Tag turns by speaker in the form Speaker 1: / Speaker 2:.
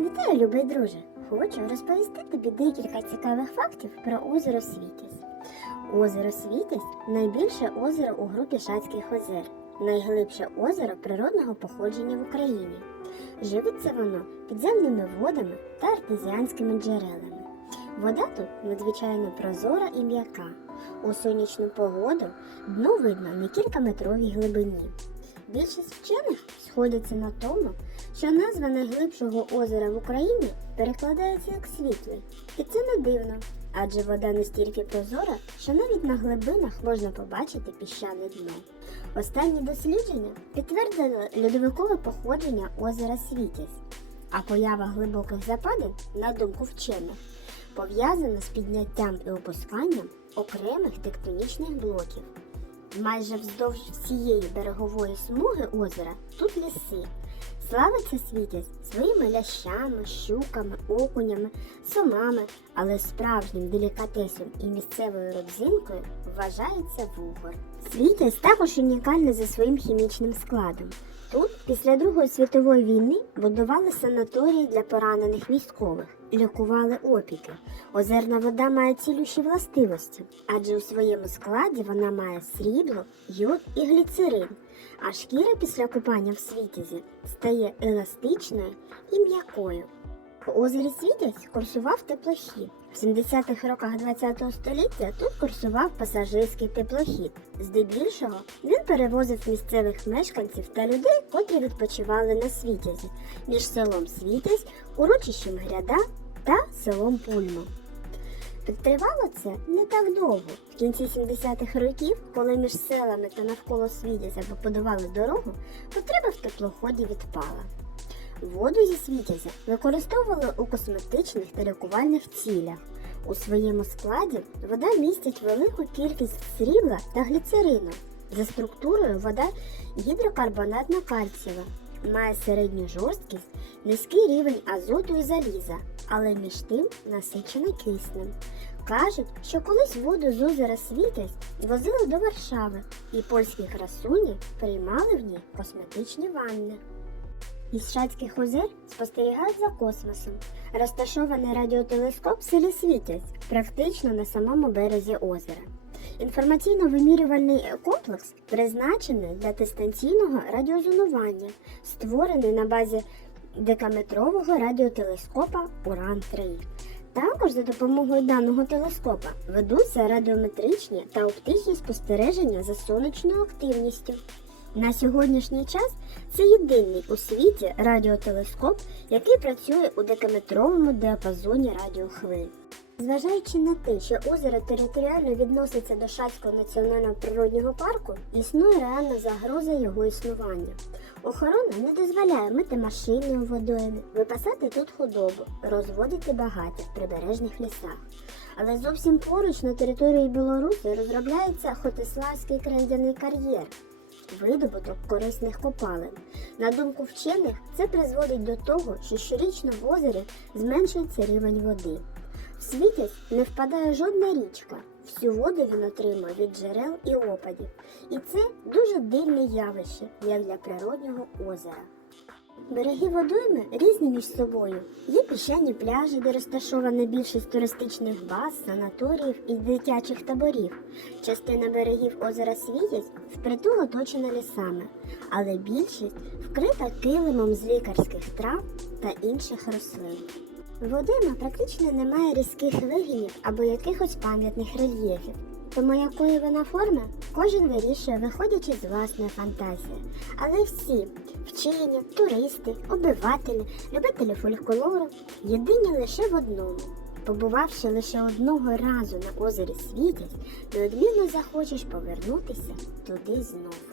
Speaker 1: Вітаю, любий друже! Хочу розповісти тобі декілька цікавих фактів про озеро Світязь. Озеро Світязь найбільше озеро у групі Шацьких озер, найглибше озеро природного походження в Україні. Живиться воно підземними водами та артезіанськими джерелами. Вода тут надзвичайно прозора і м'яка. У сонячну погоду дно видно на кількаметровій глибині. Більшість вчених сходяться на тому, що назва найглибшого озера в Україні перекладається як світлий. І це не дивно, адже вода настільки прозора, що навіть на глибинах можна побачити піщане дно. Останні дослідження підтвердили льодовикове походження озера Світязь, а поява глибоких западин, на думку вчених, пов'язана з підняттям і опусканням окремих тектонічних блоків. Майже вздовж всієї берегової смуги озера тут ліси. Славиться світязь своїми лящами, щуками, окунями, сомами, але справжнім делікатесом і місцевою родзинкою вважається вугор. Світязь також унікальна за своїм хімічним складом. Тут після Другої світової війни будували санаторії для поранених військових, лікували опіки. Озерна вода має цілющі властивості, адже у своєму складі вона має срібло, йод і гліцерин, а шкіра після купання в світязі стає еластичною і м'якою. У озері Світязь курсував теплохід. В 70-х роках ХХ століття тут курсував пасажирський теплохід. Здебільшого він перевозив місцевих мешканців та людей, котрі відпочивали на Світязі між селом Світязь, урочищем Гряда та селом Пульмо. Тривало це не так довго. В кінці 70-х років, коли між селами та навколо Світязя побудували дорогу, потреба в теплоході відпала. Воду зі світязя використовували у косметичних та лікувальних цілях. У своєму складі вода містить велику кількість срібла та гліцерину. За структурою вода гідрокарбонатна кальцієва, має середню жорсткість, низький рівень азоту і заліза, але між тим насичена киснем. Кажуть, що колись воду з озера Світязь возили до Варшави, і польські красуні приймали в ній косметичні ванни. Із Шацьких озер спостерігають за космосом. Розташований радіотелескоп селі Світязь, практично на самому березі озера. Інформаційно-вимірювальний комплекс призначений для дистанційного радіозонування, створений на базі декаметрового радіотелескопа Уран-3. Також за допомогою даного телескопа ведуться радіометричні та оптичні спостереження за сонячною активністю. На сьогоднішній час це єдиний у світі радіотелескоп, який працює у декаметровому діапазоні радіохвиль. Зважаючи на те, що озеро територіально відноситься до Шацького національного природнього парку, існує реальна загроза його існування. Охорона не дозволяє мити машини у водоймі, випасати тут худобу, розводити багаття в прибережних лісах. Але зовсім поруч на території Білорусі розробляється Хотиславський крейдяний кар'єр, видобуток корисних копалин. На думку вчених, це призводить до того, що щорічно в озері зменшується рівень води. В світі не впадає жодна річка. Всю воду він отримав від джерел і опадів. І це дуже дивне явище як для природнього озера. Береги водойми різні між собою. Є піщані пляжі, де розташована більшість туристичних баз, санаторіїв і дитячих таборів. Частина берегів озера Світязь впритул оточена лісами, але більшість вкрита килимом з лікарських трав та інших рослин. Водойма практично не має різких вигинів або якихось пам'ятних рельєфів. Тому якої вона форми, кожен вирішує, виходячи з власної фантазії. Але всі вчені, туристи, обивателі, любителі фольклору єдині лише в одному. Побувавши лише одного разу на озері Світязь, неодмінно захочеш повернутися туди знову.